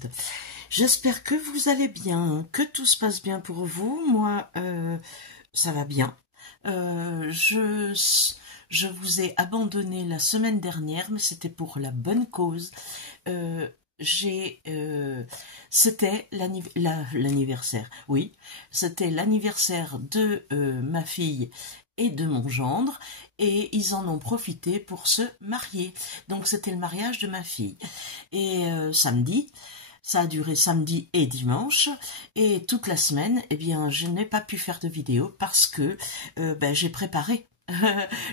monde. J'espère que vous allez bien, que tout se passe bien pour vous. Moi, ça va bien. Je vous ai abandonné la semaine dernière, mais c'était pour la bonne cause. C'était l'anniversaire, oui, c'était l'anniversaire de ma fille et de mon gendre, et ils en ont profité pour se marier. Donc c'était le mariage de ma fille. Et samedi, ça a duré samedi et dimanche, et toute la semaine, eh bien, je n'ai pas pu faire de vidéo parce que j'ai préparé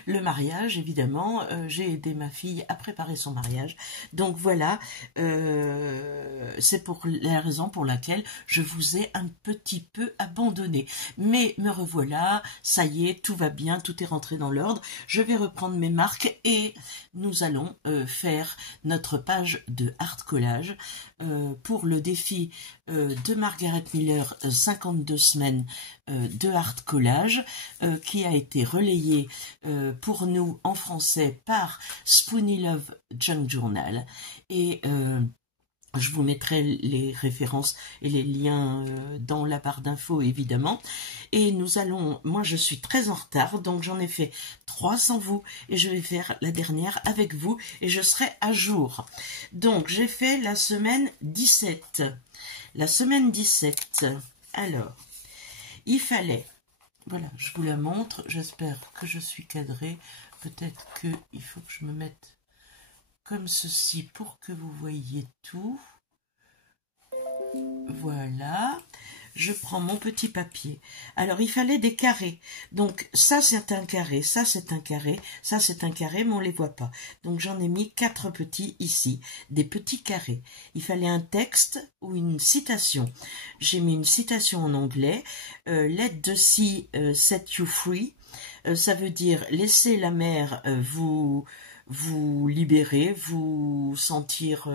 le mariage, évidemment. J'ai aidé ma fille à préparer son mariage. Donc voilà, c'est pour la raison pour laquelle je vous ai un petit peu abandonné. Mais me revoilà, ça y est, tout va bien, tout est rentré dans l'ordre. Je vais reprendre mes marques et nous allons faire notre page de art collage pour le défi de Margaret Miller, 52 semaines de art collage, qui a été relayé pour nous en français par Spoony Love Junk Journal. Et je vous mettrai les références et les liens dans la barre d'infos, évidemment. Et nous allons, moi je suis très en retard, donc j'en ai fait 3 sans vous, et je vais faire la dernière avec vous, et je serai à jour. Donc j'ai fait la semaine 17. La semaine 17, alors, il fallait, voilà, je vous la montre, j'espère que je suis cadrée, peut-être qu'il faut que je me mette comme ceci pour que vous voyez tout. Voilà, je prends mon petit papier. Alors, il fallait des carrés. Donc, ça, c'est un carré, ça, c'est un carré, ça, c'est un carré, mais on ne les voit pas. Donc, j'en ai mis 4 petits ici, des petits carrés. Il fallait un texte ou une citation. J'ai mis une citation en anglais. Let the sea set you free. Ça veut dire laissez la mer vous libérer, vous sentir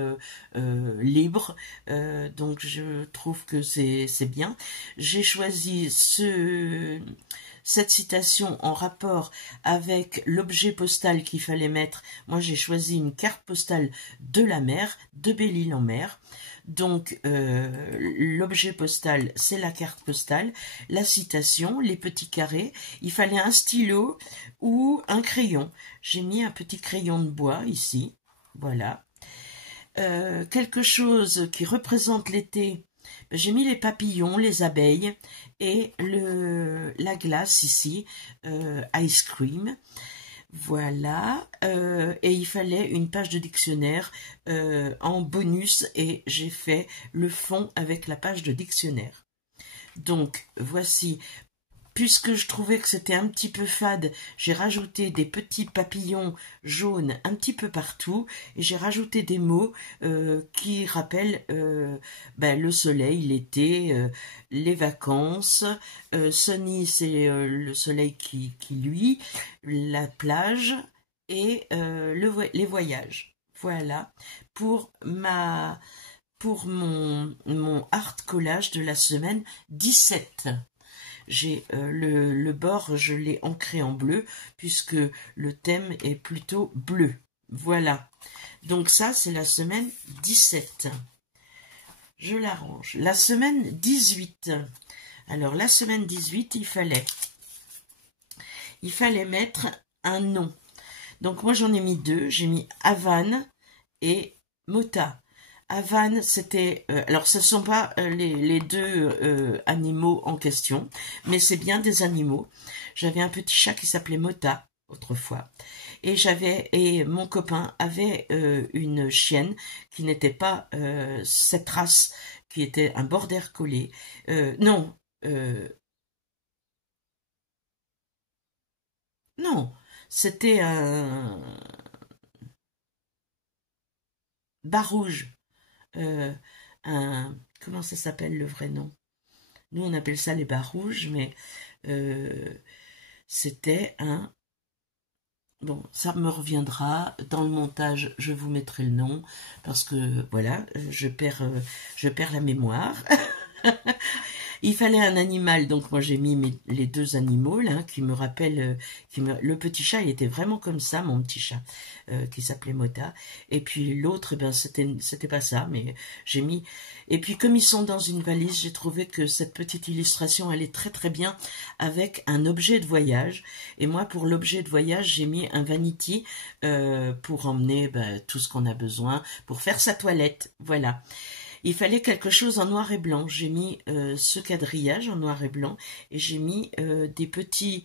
libre. Donc je trouve que c'est bien. J'ai choisi cette citation en rapport avec l'objet postal qu'il fallait mettre. Moi j'ai choisi une carte postale de la mer, de Belle-Île-en-Mer. Donc, l'objet postal, c'est la carte postale, la citation, les petits carrés. Il fallait un stylo ou un crayon. J'ai mis un petit crayon de bois ici, voilà. Quelque chose qui représente l'été. J'ai mis les papillons, les abeilles et la glace ici, ice cream. Voilà, et il fallait une page de dictionnaire en bonus, et j'ai fait le fond avec la page de dictionnaire. Donc, voici, puisque je trouvais que c'était un petit peu fade, j'ai rajouté des petits papillons jaunes un petit peu partout, et j'ai rajouté des mots qui rappellent le soleil, l'été, les vacances. Sunny, c'est le soleil qui luit, la plage et les voyages. Voilà pour mon art collage de la semaine 17. J'ai le bord, je l'ai ancré en bleu, puisque le thème est plutôt bleu. Voilà. Donc ça, c'est la semaine 17. Je l'arrange. La semaine 18. Alors, la semaine 18, il fallait mettre un nom. Donc, moi, j'en ai mis 2. J'ai mis Havane et Mota. Havane, c'était... alors, ce ne sont pas les 2 animaux en question, mais c'est bien des animaux. J'avais un petit chat qui s'appelait Mota, autrefois. Et mon copain avait une chienne qui n'était pas cette race, qui était un border collie. Non, c'était un bas rouge. Comment ça s'appelle le vrai nom? Nous on appelle ça les bas rouges, mais c'était un... Bon, ça me reviendra dans le montage, je vous mettrai le nom, parce que voilà, je perds la mémoire. Il fallait un animal, donc moi j'ai mis les deux animaux là, qui me rappellent, le petit chat, il était vraiment comme ça, mon petit chat, qui s'appelait Mota, et puis l'autre, ben c'était pas ça, mais j'ai mis, et puis comme ils sont dans une valise, j'ai trouvé que cette petite illustration allait très très bien avec un objet de voyage, et moi pour l'objet de voyage, j'ai mis un vanity pour emmener tout ce qu'on a besoin, pour faire sa toilette, voilà. Il fallait quelque chose en noir et blanc. J'ai mis ce quadrillage en noir et blanc et j'ai mis des petits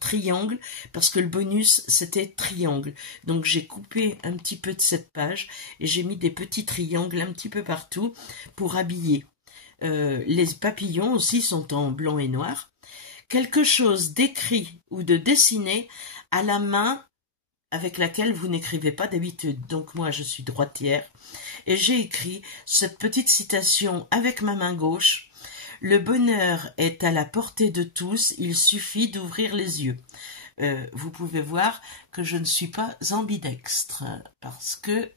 triangles parce que le bonus c'était triangle. Donc j'ai coupé un petit peu de cette page et j'ai mis des petits triangles un petit peu partout pour habiller. Les papillons aussi sont en blanc et noir. Quelque chose d'écrit ou de dessiné à la main avec laquelle vous n'écrivez pas d'habitude. Donc moi je suis droitière et j'ai écrit cette petite citation avec ma main gauche. Le bonheur est à la portée de tous, il suffit d'ouvrir les yeux. Vous pouvez voir que je ne suis pas ambidextre parce que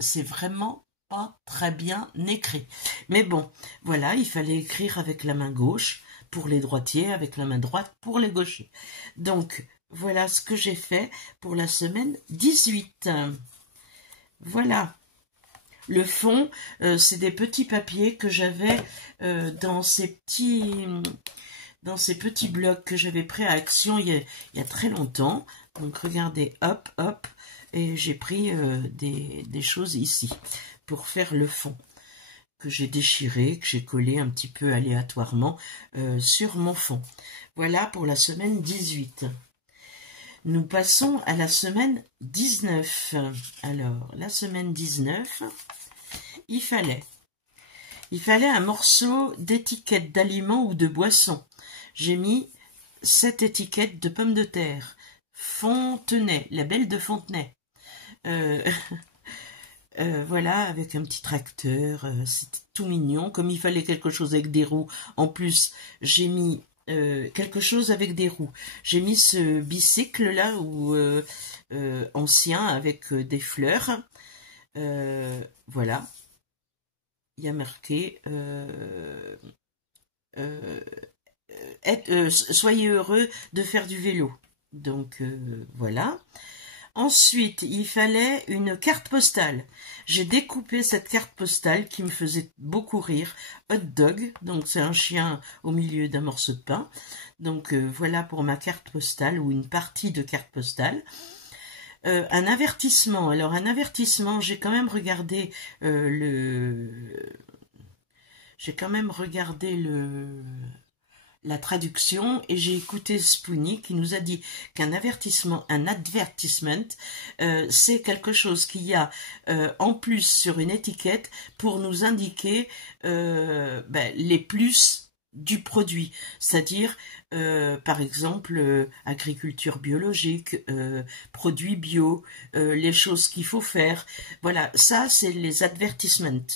c'est vraiment pas très bien écrit. Mais bon, voilà, il fallait écrire avec la main gauche pour les droitiers, avec la main droite pour les gauchers. Donc, voilà ce que j'ai fait pour la semaine 18. Voilà. Le fond, c'est des petits papiers que j'avais dans ces petits blocs que j'avais pris à Action il y a très longtemps. Donc regardez, hop, hop, et j'ai pris des choses ici pour faire le fond que j'ai déchiré, que j'ai collé un petit peu aléatoirement sur mon fond. Voilà pour la semaine 18. Nous passons à la semaine 19. Alors, la semaine 19, il fallait un morceau d'étiquette d'aliments ou de boissons. J'ai mis 7 étiquettes de pommes de terre. Fontenay, la belle de Fontenay. Voilà, avec un petit tracteur, c'était tout mignon. Comme il fallait quelque chose avec des roues, en plus, j'ai mis quelque chose avec des roues. J'ai mis ce bicycle là ancien avec des fleurs. Voilà. Il y a marqué soyez heureux de faire du vélo. Donc voilà. Ensuite, il fallait une carte postale. J'ai découpé cette carte postale qui me faisait beaucoup rire. Hot dog, donc c'est un chien au milieu d'un morceau de pain. Donc voilà pour ma carte postale ou une partie de carte postale. Un avertissement. Alors un avertissement, j'ai quand même regardé la traduction et j'ai écouté Spoonie qui nous a dit qu'un avertissement, c'est quelque chose qu'il y a en plus sur une étiquette pour nous indiquer les plus du produit, c'est-à-dire par exemple agriculture biologique, produits bio, les choses qu'il faut faire. Voilà, ça c'est les advertisements.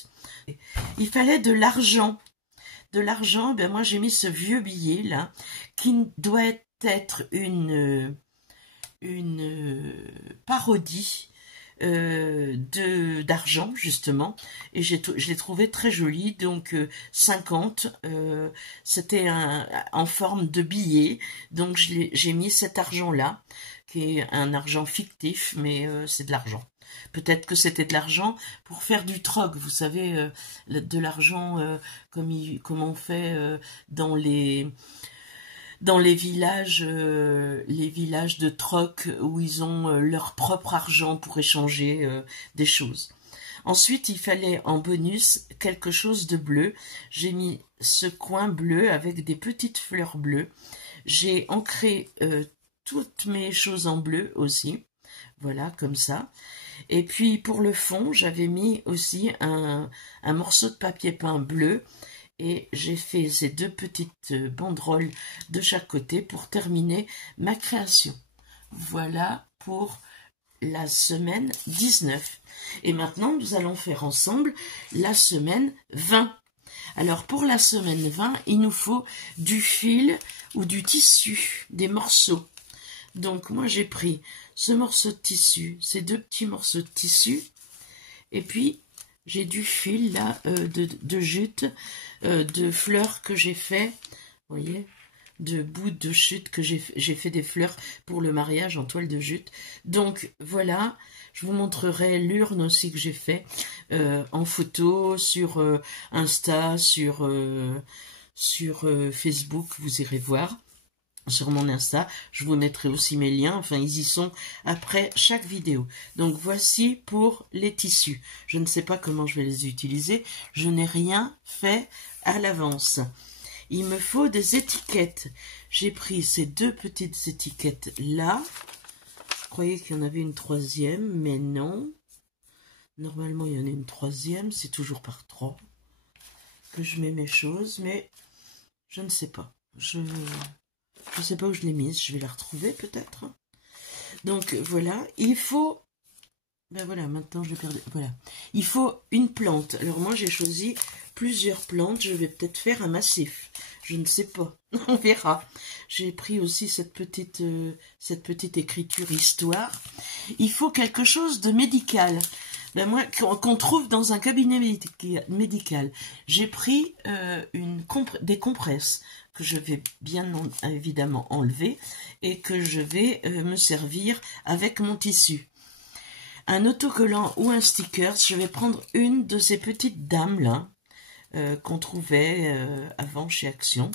Il fallait de l'argent. Moi j'ai mis ce vieux billet là, qui doit être une parodie d'argent justement, et je l'ai trouvé très joli. Donc 50, c'était en forme de billet, donc j'ai mis cet argent là, qui est un argent fictif, mais c'est de l'argent. Peut-être que c'était de l'argent pour faire du troc, vous savez, de l'argent comme on fait dans les villages de troc où ils ont leur propre argent pour échanger des choses. Ensuite, il fallait en bonus quelque chose de bleu. J'ai mis ce coin bleu avec des petites fleurs bleues. J'ai ancré toutes mes choses en bleu aussi. Voilà, comme ça. Et puis pour le fond, j'avais mis aussi un morceau de papier peint bleu et j'ai fait ces deux petites banderoles de chaque côté pour terminer ma création. Voilà pour la semaine 19. Et maintenant, nous allons faire ensemble la semaine 20. Alors pour la semaine 20, il nous faut du fil ou du tissu, des morceaux. Donc moi j'ai pris ce morceau de tissu, ces deux petits morceaux de tissu, et puis j'ai du fil là de jute, de fleurs que j'ai fait, vous voyez, de bouts de jute que j'ai fait des fleurs pour le mariage en toile de jute. Donc voilà, je vous montrerai l'urne aussi que j'ai fait en photo sur Insta, sur Facebook, vous irez voir. Sur mon Insta, je vous mettrai aussi mes liens, enfin ils y sont après chaque vidéo. Donc voici pour les tissus. Je ne sais pas comment je vais les utiliser, je n'ai rien fait à l'avance. Il me faut des étiquettes. J'ai pris ces deux petites étiquettes là. Je croyais qu'il y en avait une troisième, mais non. Normalement il y en a une troisième, c'est toujours par 3 que je mets mes choses, mais je ne sais pas. Je ne sais pas où je l'ai mise, je vais la retrouver peut-être. Donc voilà, il faut... Ben voilà, maintenant je l'ai perdu. Voilà. Il faut une plante. Alors moi j'ai choisi plusieurs plantes, je vais peut-être faire un massif. Je ne sais pas, on verra. J'ai pris aussi cette petite écriture histoire. Il faut quelque chose de médical. Ben moi, qu'on trouve dans un cabinet médical. J'ai pris des compresses que je vais bien évidemment enlever et que je vais me servir avec mon tissu. Un autocollant ou un sticker, je vais prendre une de ces petites dames là qu'on trouvait avant chez Action.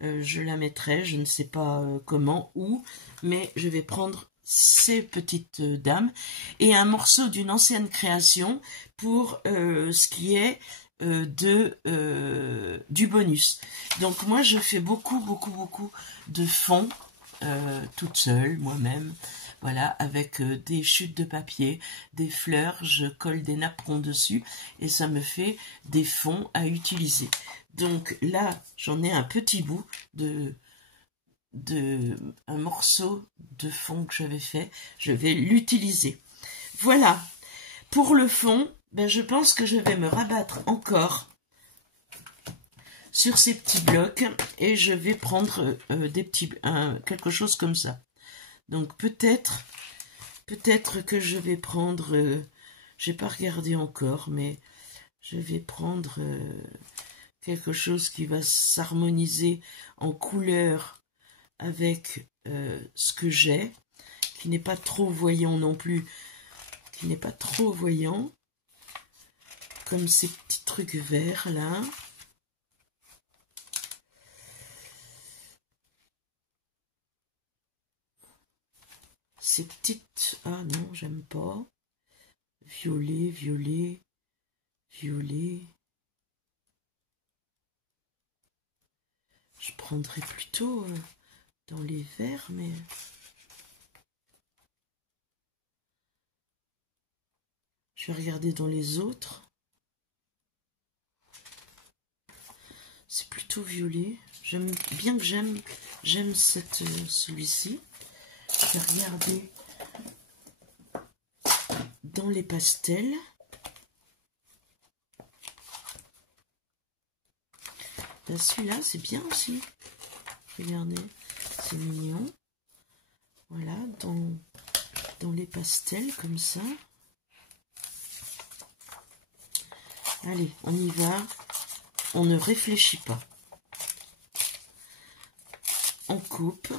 Je la mettrai, je ne sais pas comment, où, mais je vais prendre ces petites dames et un morceau d'une ancienne création pour ce qui est du bonus. Donc moi je fais beaucoup de fonds toute seule, moi-même. Voilà, avec des chutes de papier, des fleurs, je colle des napperons dessus et ça me fait des fonds à utiliser. Donc là, j'en ai un petit bout un morceau de fond que j'avais fait. Je vais l'utiliser. Voilà. Pour le fond, ben, je pense que je vais me rabattre encore sur ces petits blocs et je vais prendre quelque chose comme ça. Donc peut-être que je vais prendre, j'ai pas regardé encore, mais je vais prendre quelque chose qui va s'harmoniser en couleur avec ce que j'ai, qui n'est pas trop voyant non plus, qui n'est pas trop voyant, comme ces petits trucs verts là. Ces petites... Ah non, j'aime pas. Violet, violet, violet. Je prendrais plutôt dans les verts, mais... Je vais regarder dans les autres. C'est plutôt violet. J'aime bien que j'aime celui-ci. Je vais regarder dans les pastels. Ben, celui-là, c'est bien aussi. Regardez, c'est mignon. Voilà, dans les pastels, comme ça. Allez, on y va. On ne réfléchit pas. On coupe.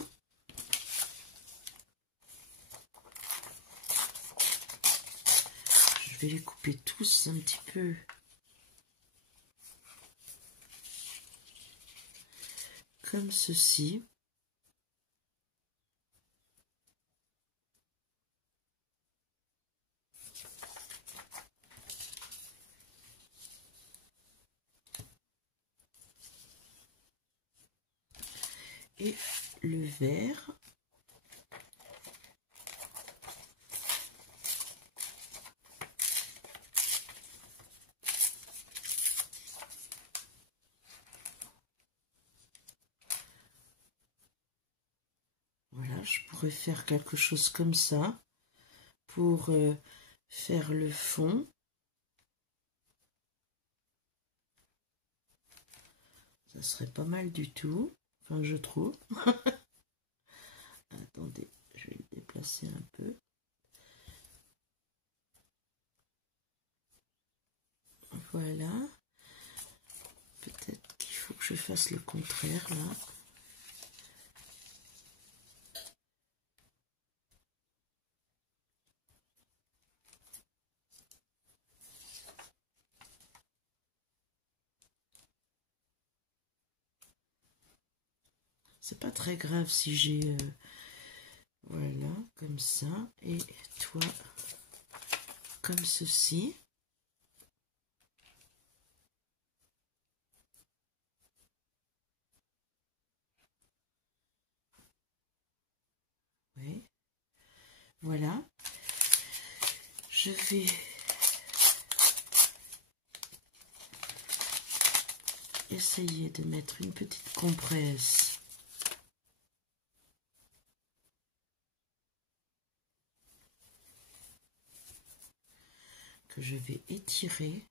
Je vais les couper tous un petit peu. Comme ceci. Et le vert. Voilà, je pourrais faire quelque chose comme ça pour faire le fond. Ça serait pas mal du tout. Enfin, je trouve. Attendez, je vais le déplacer un peu. Voilà. Peut-être qu'il faut que je fasse le contraire là. C'est pas très grave si j'ai... voilà, comme ça. Et toi, comme ceci. Oui. Voilà. Je vais essayer de mettre une petite compresse que je vais étirer.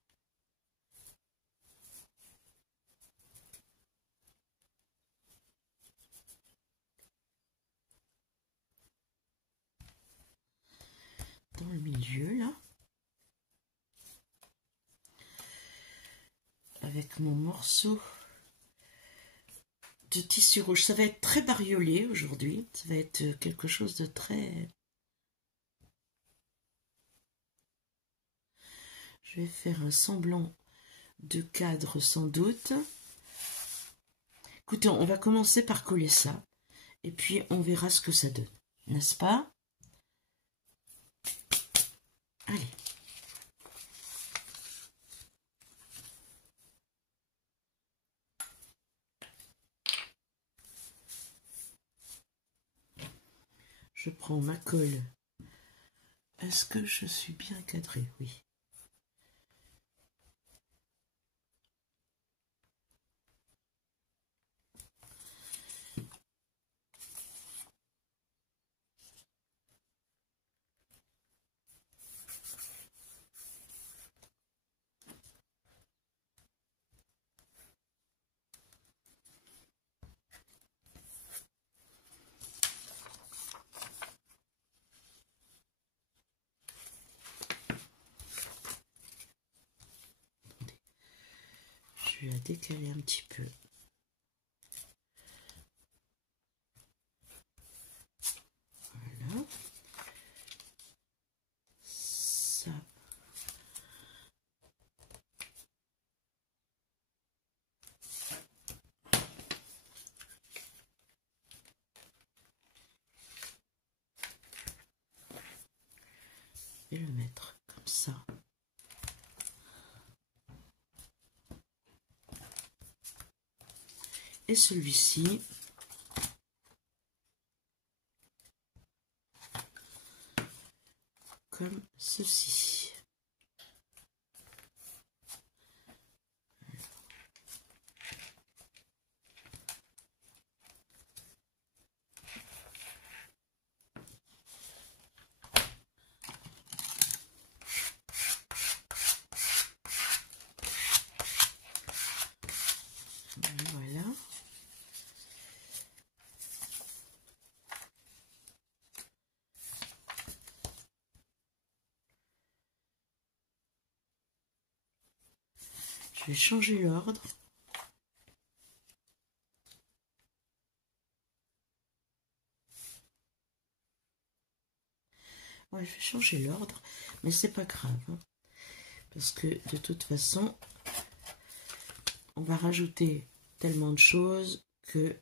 Dans le milieu là, avec mon morceau de tissu rouge. Ça va être très bariolé aujourd'hui, ça va être quelque chose de très... Je vais faire un semblant de cadre sans doute. Écoutez, on va commencer par coller ça, et puis on verra ce que ça donne, n'est-ce pas? Allez. Je prends ma colle. Est-ce que je suis bien cadrée? Oui. Je vais la décaler un petit peu. Voilà. Ça. Je vais le mettre comme ça. Et celui-ci, comme ceci. Voilà. Je vais changer l'ordre. Ouais, je vais changer l'ordre, mais c'est pas grave, hein, parce que de toute façon, on va rajouter tellement de choses que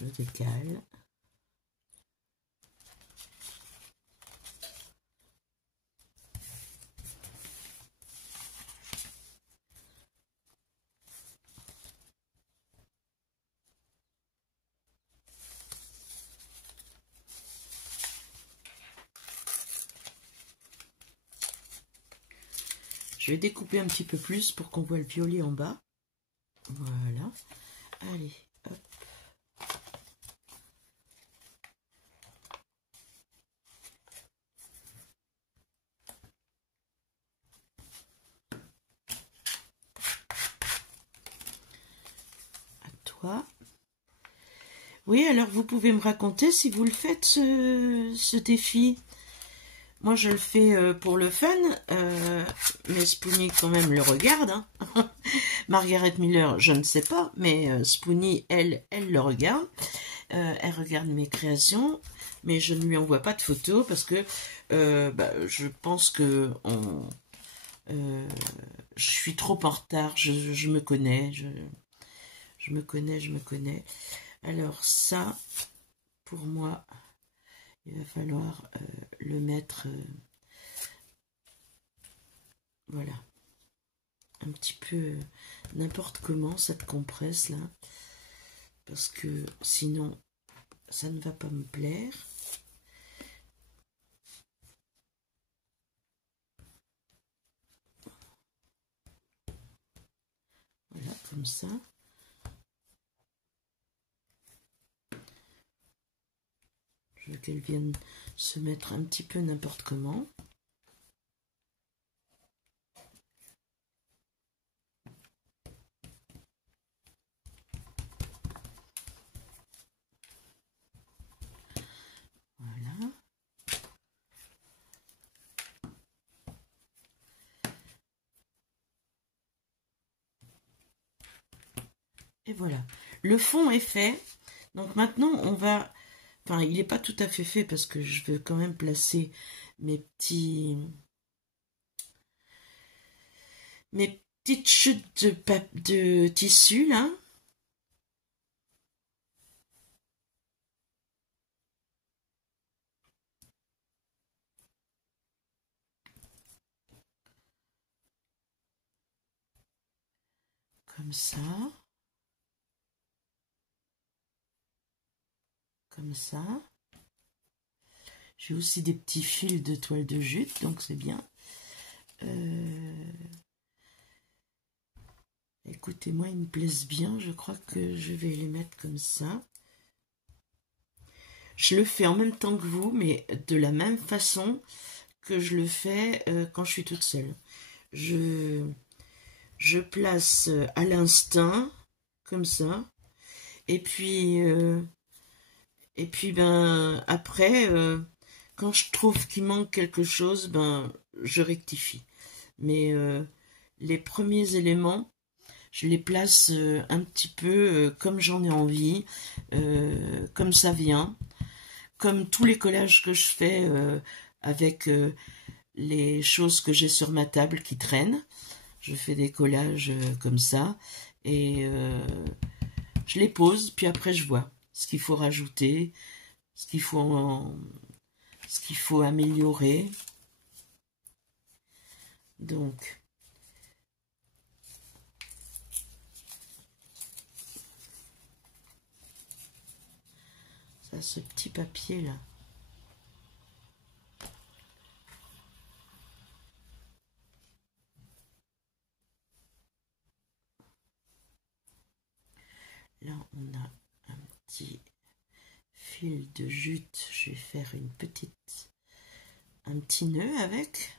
je décale. Je vais découper un petit peu plus pour qu'on voit le violet en bas. Voilà. Allez, hop. À toi. Oui, alors vous pouvez me raconter si vous le faites, ce défi. Moi, je le fais pour le fun, mais Spoonie, quand même, le regarde. Hein. Margaret Miller, je ne sais pas, mais Spoonie, elle le regarde. Elle regarde mes créations, mais je ne lui envoie pas de photos parce que je pense que je suis trop en retard. Je me connais, je me connais. Alors ça, pour moi, il va falloir le mettre, voilà, un petit peu n'importe comment, cette compresse là, parce que sinon, ça ne va pas me plaire. Voilà, comme ça. Je veux qu'elle vienne se mettre un petit peu n'importe comment. Voilà. Et voilà. Le fond est fait. Donc maintenant, on va... Enfin, il n'est pas tout à fait fait parce que je veux quand même placer mes petites chutes de tissu, là. Comme ça. Comme ça. J'ai aussi des petits fils de toile de jute, donc c'est bien. Écoutez-moi, ils me plaisent bien. Je crois que je vais les mettre comme ça. Je le fais en même temps que vous, mais de la même façon que je le fais quand je suis toute seule. Je place à l'instinct, comme ça. Et puis ben après, quand je trouve qu'il manque quelque chose, ben je rectifie. Mais les premiers éléments, je les place un petit peu comme j'en ai envie, comme ça vient, comme tous les collages que je fais avec les choses que j'ai sur ma table qui traînent. Je fais des collages comme ça et je les pose, puis après je vois ce qu'il faut rajouter, ce qu'il faut améliorer. Donc, ça, ce petit papier là. Là, on a un petit fil de jute. Je vais faire un petit nœud avec.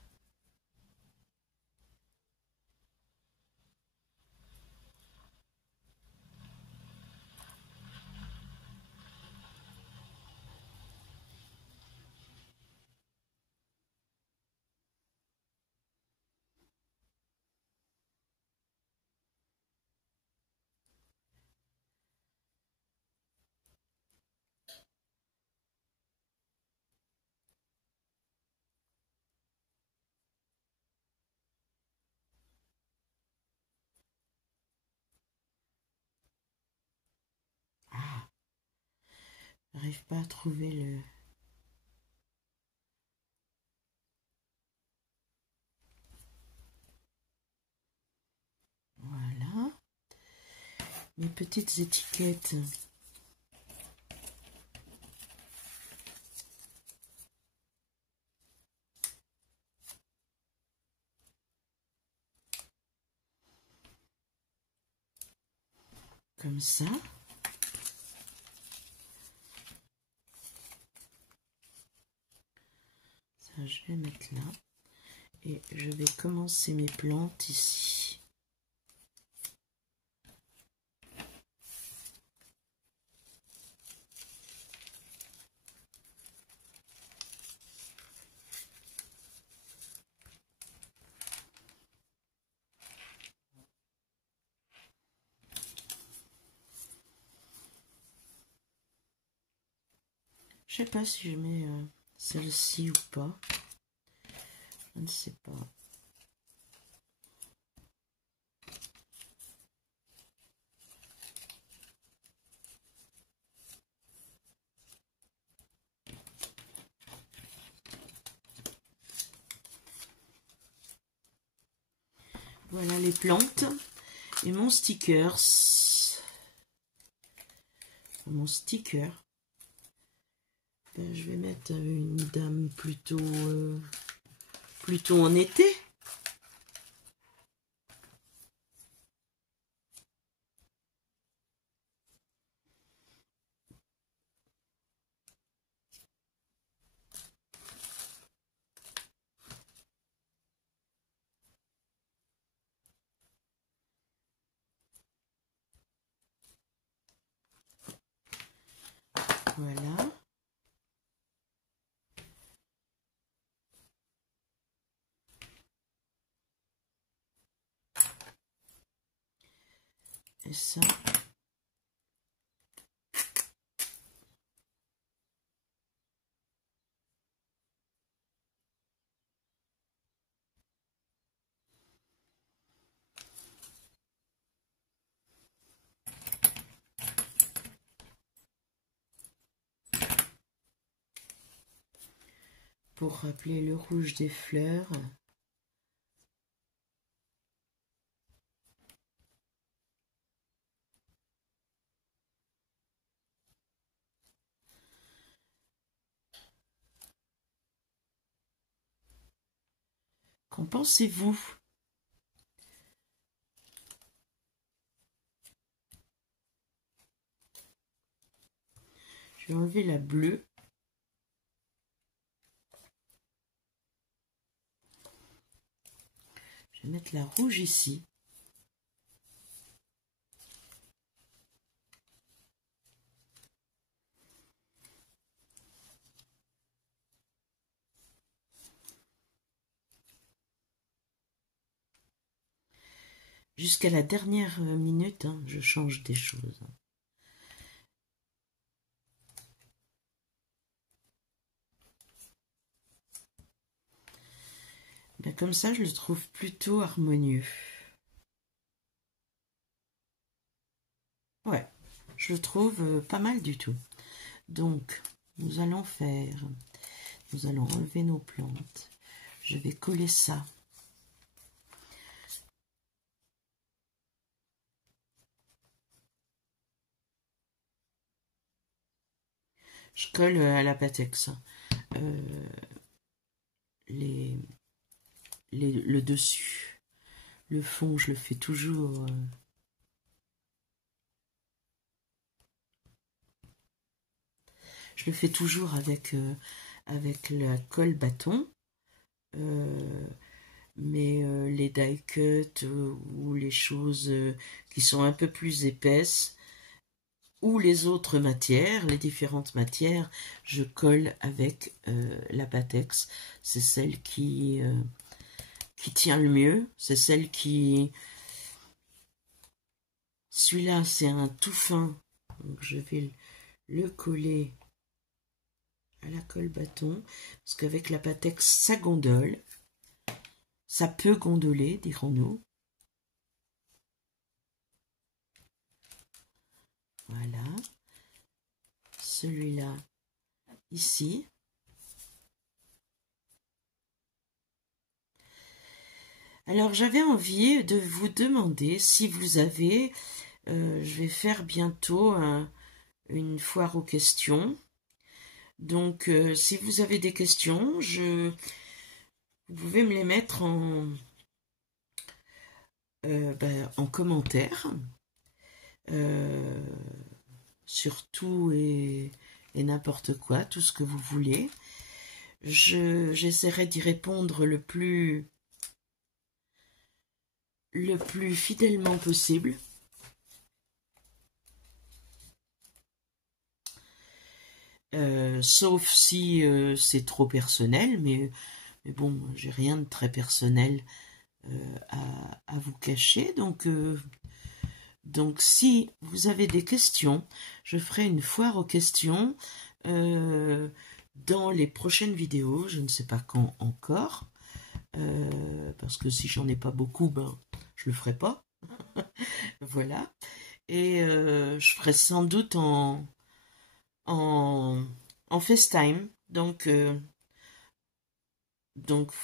Ah, j'arrive pas à trouver le... Voilà. Mes petites étiquettes. comme ça. Ça, je vais mettre là. Et je vais commencer mes plantes ici. Je sais pas si je mets celle-ci ou pas. Je ne sais pas. Voilà les plantes et mon sticker. Mon sticker. Ben, je vais mettre une dame plutôt en été. Voilà. Et ça. Pour rappeler le rouge des fleurs. Qu'en pensez-vous? Je vais enlever la bleue. Je vais mettre la rouge ici. Jusqu'à la dernière minute, hein, je change des choses. Ben, comme ça, je le trouve plutôt harmonieux. Ouais, je le trouve pas mal du tout. Donc, nous allons enlever nos plantes. Je vais coller ça. Je colle à la Pattex le dessus. Le fond, je le fais toujours. Je le fais toujours avec la colle bâton. Mais les die cut ou les choses qui sont un peu plus épaisses, ou les autres matières, les différentes matières, je colle avec la Pattex. C'est celle qui tient le mieux, c'est celle qui... Celui-là, c'est un tout fin, donc je vais le coller à la colle bâton, parce qu'avec la Pattex, ça gondole. Ça peut gondoler, dirons-nous. Voilà. Celui-là, ici. Alors, j'avais envie de vous demander si vous avez... je vais faire bientôt une foire aux questions. Donc, si vous avez des questions, vous pouvez me les mettre en commentaire. sur tout et n'importe quoi, tout ce que vous voulez. J'essaierai d'y répondre le plus fidèlement possible. Sauf si c'est trop personnel, mais bon, j'ai rien de très personnel à vous cacher, donc si vous avez des questions, je ferai une foire aux questions dans les prochaines vidéos, je ne sais pas quand encore, parce que si j'en ai pas beaucoup, ben je le ferai pas. Voilà. Et je ferai sans doute en FaceTime, donc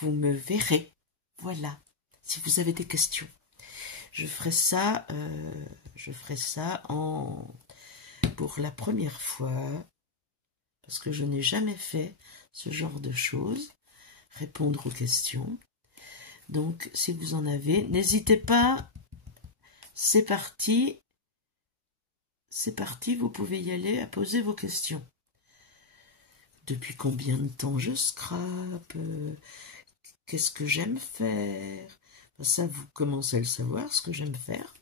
vous me verrez. Voilà. Si vous avez des questions, je ferai ça pour la première fois, parce que je n'ai jamais fait ce genre de choses, répondre aux questions. Donc, si vous en avez, n'hésitez pas. C'est parti. C'est parti, vous pouvez y aller à poser vos questions. Depuis combien de temps je scrape? Qu'est-ce que j'aime faire? Ça, vous commencez à le savoir, ce que j'aime faire.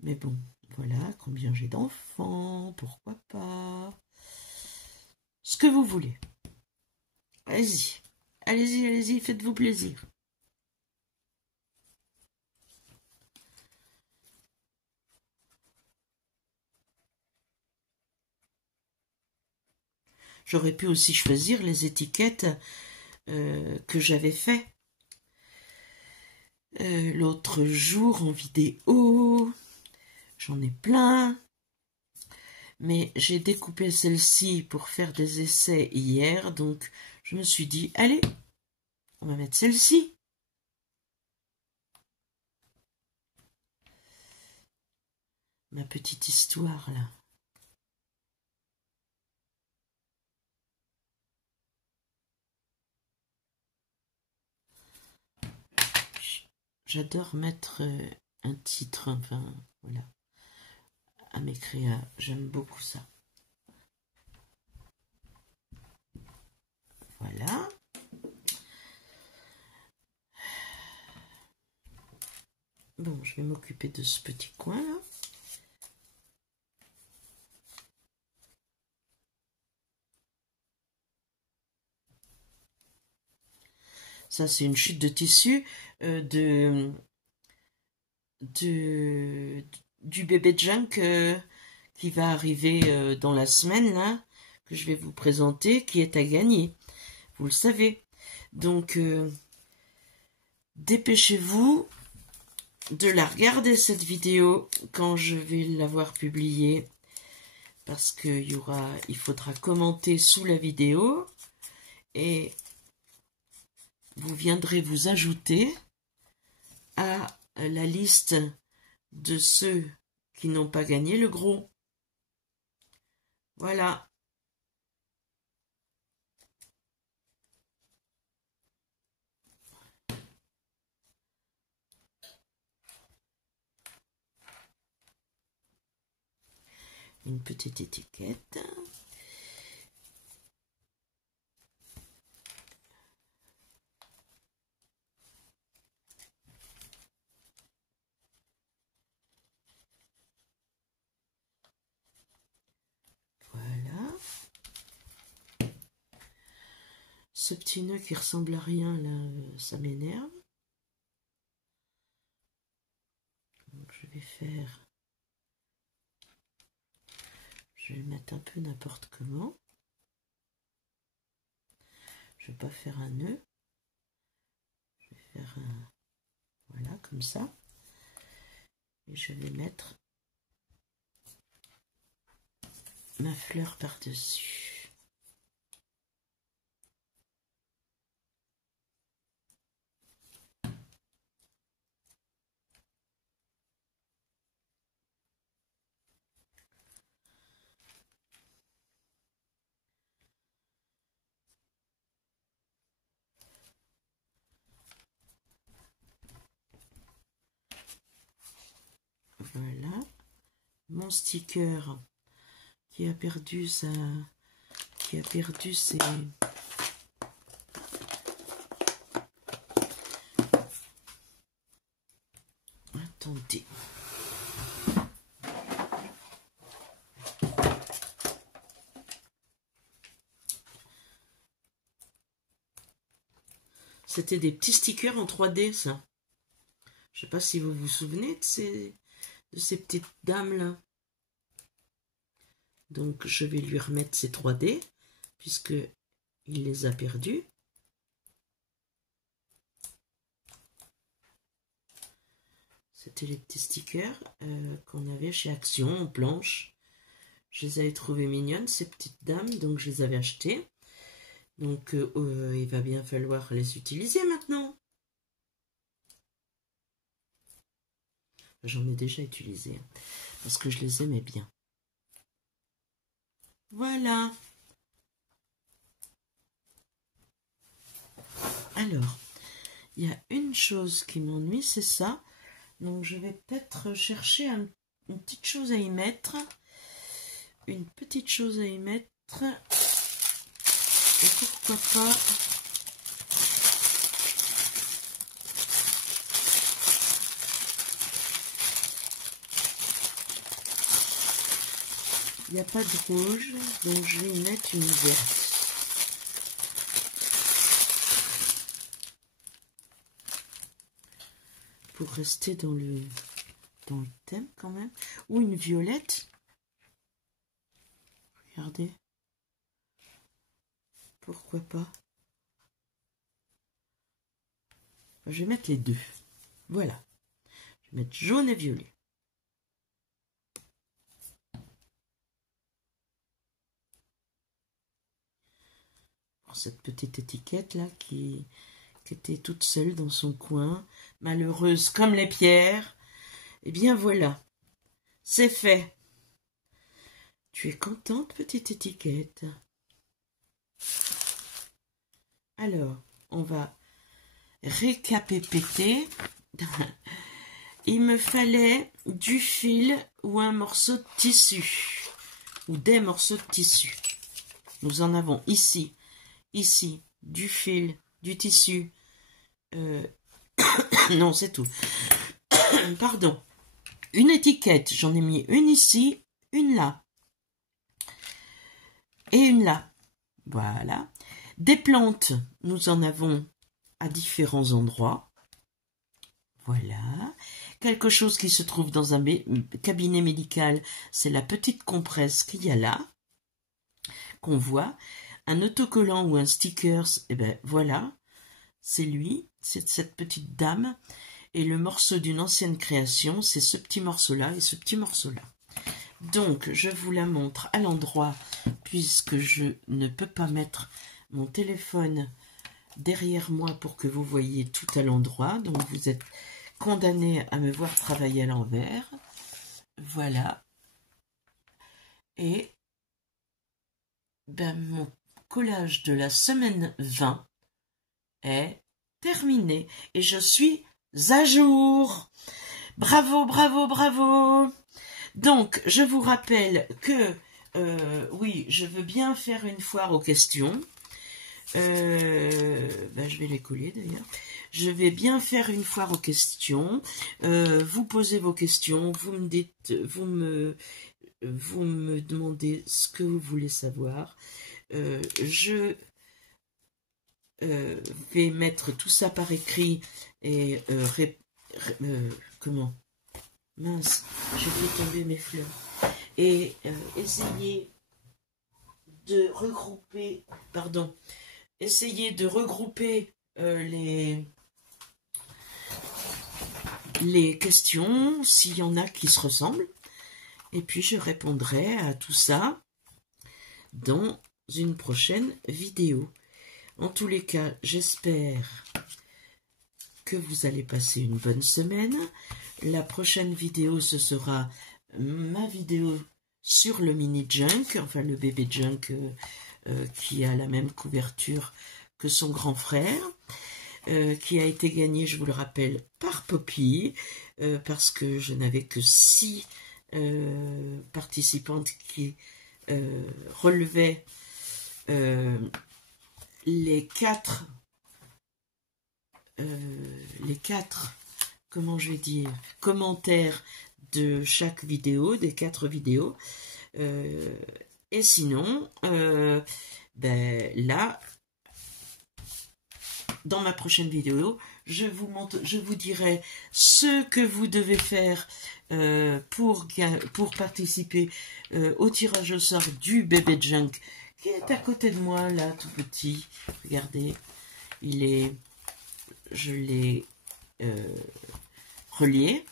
Mais bon, voilà, combien j'ai d'enfants, pourquoi pas. Ce que vous voulez. Allez-y, allez-y, allez-y, faites-vous plaisir. J'aurais pu aussi choisir les étiquettes que j'avais fait l'autre jour en vidéo. J'en ai plein. Mais j'ai découpé celle-ci pour faire des essais hier, donc je me suis dit, allez, on va mettre celle-ci. Ma petite histoire, là. J'adore mettre un titre, enfin, voilà, à mes créas. J'aime beaucoup ça. Voilà. Bon, je vais m'occuper de ce petit coin, là. Ça, c'est une chute de tissu du bébé Junk qui va arriver dans la semaine, là, que je vais vous présenter, qui est à gagner. Vous le savez. Donc, dépêchez-vous de la regarder, cette vidéo, quand je vais l'avoir publiée, parce qu'il faudra commenter sous la vidéo, et vous viendrez vous ajouter à la liste de ceux qui n'ont pas gagné le gros. Voilà. Une petite étiquette. Voilà. Ce petit nœud qui ressemble à rien, là, ça m'énerve. Donc je vais le mettre un peu n'importe comment. Je vais pas faire un nœud. Je vais faire un... Voilà, comme ça. Et je vais mettre ma fleur par-dessus. Voilà. mon sticker qui a perdu ses... Attendez. C'était des petits stickers en 3D, ça. Je sais pas si vous vous souvenez de ces petites dames-là. Donc, je vais lui remettre ces 3D, puisque il les a perdus. C'était les petits stickers qu'on avait chez Action, en planche. Je les avais trouvées mignonnes, ces petites dames, donc je les avais achetées. Donc, il va bien falloir les utiliser maintenant. J'en ai déjà utilisé, parce que je les aimais bien. Voilà. Alors, il y a une chose qui m'ennuie, c'est ça. Donc, je vais peut-être chercher une petite chose à y mettre. Une petite chose à y mettre. Et pourquoi pas... Il n'y a pas de rouge, donc je vais y mettre une verte. Pour rester dans le thème quand même. Ou une violette. Regardez. Pourquoi pas? Je vais mettre les deux. Voilà. Je vais mettre jaune et violet. Cette petite étiquette là qui était toute seule dans son coin, malheureuse comme les pierres. Eh bien voilà, c'est fait. Tu es contente, petite étiquette? Alors, on va récapéter. Il me fallait du fil ou un morceau de tissu, ou des morceaux de tissu. Nous en avons ici, du fil, du tissu. Non, c'est tout. Pardon. Une étiquette, j'en ai mis une ici, une là. Et une là. Voilà. Des plantes, nous en avons à différents endroits. Voilà. Quelque chose qui se trouve dans un cabinet médical, c'est la petite compresse qu'il y a là, qu'on voit. Un autocollant ou un sticker, eh ben voilà, c'est lui, c'est cette petite dame. Et le morceau d'une ancienne création, c'est ce petit morceau-là et ce petit morceau-là. Donc, je vous la montre à l'endroit, puisque je ne peux pas mettre mon téléphone derrière moi pour que vous voyez tout à l'endroit. Donc, vous êtes condamné à me voir travailler à l'envers. Voilà. Et ben, mon collage de la semaine 20 est terminé. Et je suis à jour. Bravo, bravo, bravo. Donc, je vous rappelle que, oui, je veux bien faire une foire aux questions. Ben, je vais les coller d'ailleurs. Je vais bien faire une foire aux questions. Vous posez vos questions, vous me dites, vous me demandez ce que vous voulez savoir. Je vais mettre tout ça par écrit et comment? Mince, je fais tomber mes fleurs. Et essayer de regrouper, pardon, essayer de regrouper les questions, s'il y en a qui se ressemblent. Et puis je répondrai à tout ça dans une prochaine vidéo. En tous les cas, j'espère que vous allez passer une bonne semaine. La prochaine vidéo, ce sera ma vidéo sur le mini junk, enfin le bébé junk qui a la même couverture que son grand frère, qui a été gagné, je vous le rappelle, par Poppy, parce que je n'avais que 6 participante qui relevait les quatre, comment je vais dire, commentaires de chaque vidéo, des 4 vidéos. Et sinon, ben là, dans ma prochaine vidéo, je vous dirai ce que vous devez faire pour participer au tirage au sort du bébé Junk qui est à côté de moi là, tout petit. Regardez, je l'ai relié.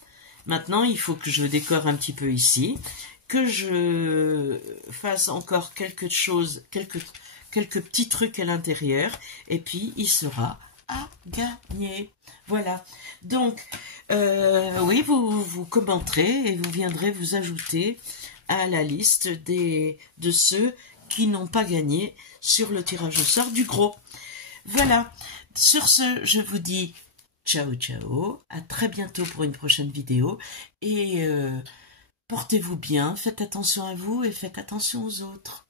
Maintenant, il faut que je décore un petit peu ici, que je fasse encore quelque chose, quelques petits trucs à l'intérieur, et puis il sera à gagner. Voilà. Donc, oui, vous commenterez et vous viendrez vous ajouter à la liste de ceux qui n'ont pas gagné sur le tirage au sort du gros. Voilà. Sur ce, je vous dis ciao, ciao. À très bientôt pour une prochaine vidéo. Et portez-vous bien, faites attention à vous et faites attention aux autres.